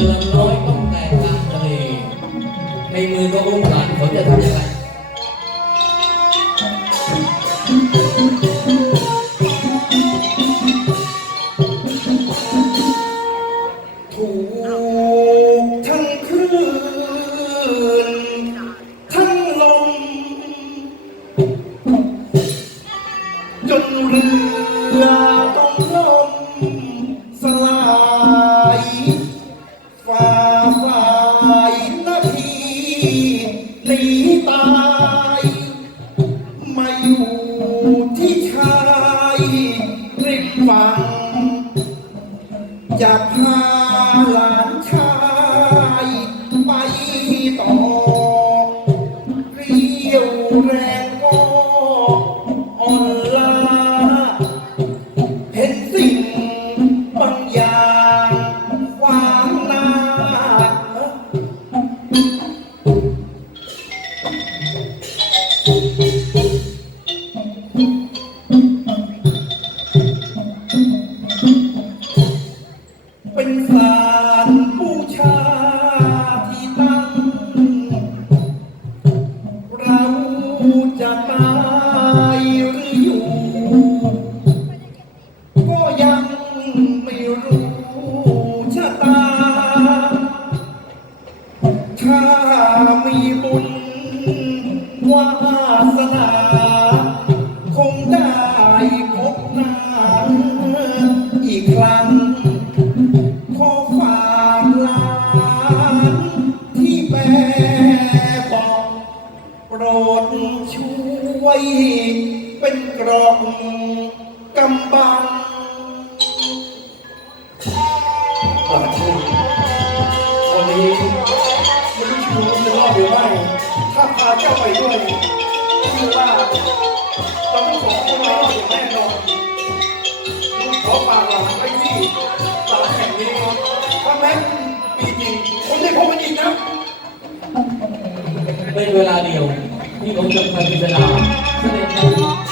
รือลำน้อยต้องแตกกลางทะเล ในมือก็อุ้มหลานเขาจะทำยังไงจนเรือายริมฝั่งอยากหาูจะตายหรืออยู่ ก็ยังไม่รู้ชะตา ถ้ามีบุญวาสนาคงได้พบหน้าอีกครั้งขอฝากลานที่แม่บอกโป รดช่วย เป็นกรอกกำบังปากชื่วันนี้ไม่รู้จะรอดหรือไม่ ถ้าพาเจ้าไปด้วยชื่อว่าต้องขอเข้ามารอดอย่างแน่นอนขอฝากหลังไว้ที่ศาลแห่งนี้ถ้าแม้ปีจริงผมได้พบมันอีกนะเป็นเวลาเดียว ที่องค์จำพันธิสลาเสด็จ